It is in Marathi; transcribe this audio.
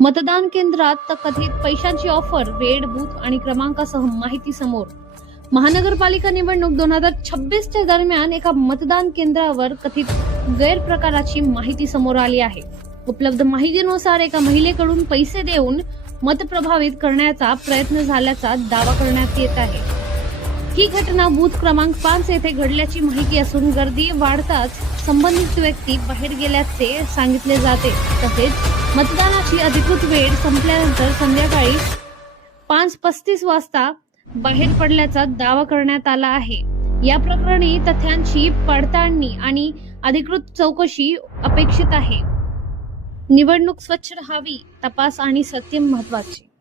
मतदान केंद्रात कथित पैशांची ऑफर, वेळ, बूथ आणि क्रमांकासह माहिती समोर. महानगरपालिका निवडणूक 2026च्या दरम्यान एका मतदान केंद्रावर कथित गैरप्रकाराची माहिती समोर आली आहे. उपलब्ध माहितीनुसार एका महिलेकडून पैसे देऊन मत प्रभावित करण्याचा प्रयत्न झाल्याचा दावा करण्यात येत आहे. ही घटना बूथ क्रमांक 5 येथे घडल्याची माहिती असून गर्दी वाढताच संबंधित व्यक्ती बाहेर गेल्याचे सांगितले जाते. तसेच मतदानाची अधिकृत वेळ संपल्यानंतर संध्याकाळी 5:35 वाजता बाहेर पडल्याचा दावा करण्यात आला आहे. या प्रकरणी तथ्यांची पडताळणी आणि अधिकृत चौकशी अपेक्षित आहे. निवडणूक स्वच्छ राहावी, तपास आणि सत्य महत्त्वाचे.